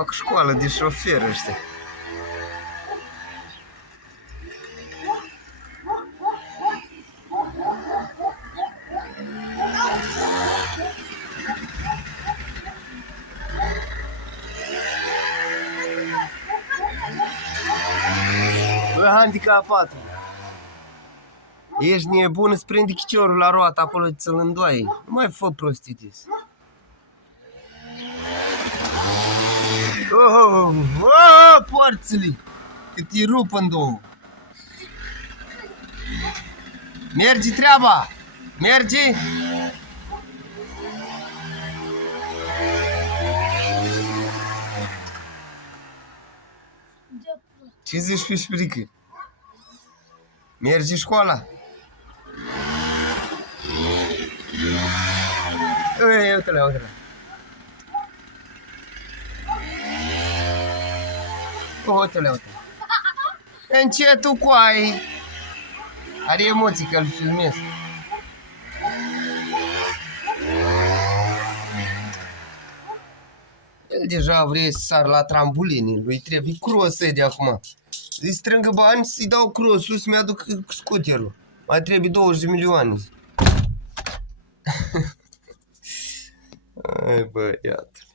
Fac școală de șofer ăștia. Bă, handicapat. Ești nebun, îți prinde chiciorul la roată acolo ți-l îndoaie. Nu mai fă prostitis. Porțile! Cât îi rup în două. Mergi treaba! Mergi! Ce zici pe șprică? Mergi școala? Uite-le, uite-le. Uite-le, uite-le. Încetul cu ai. Are emoții că îl filmez. El deja vrea să sar la trambulinii. Lui trebuie cross de acum. Îi strângă bani să-i dau crossul să-mi aduc scuterul. Mai trebuie 20 de milioane. Ai băiat.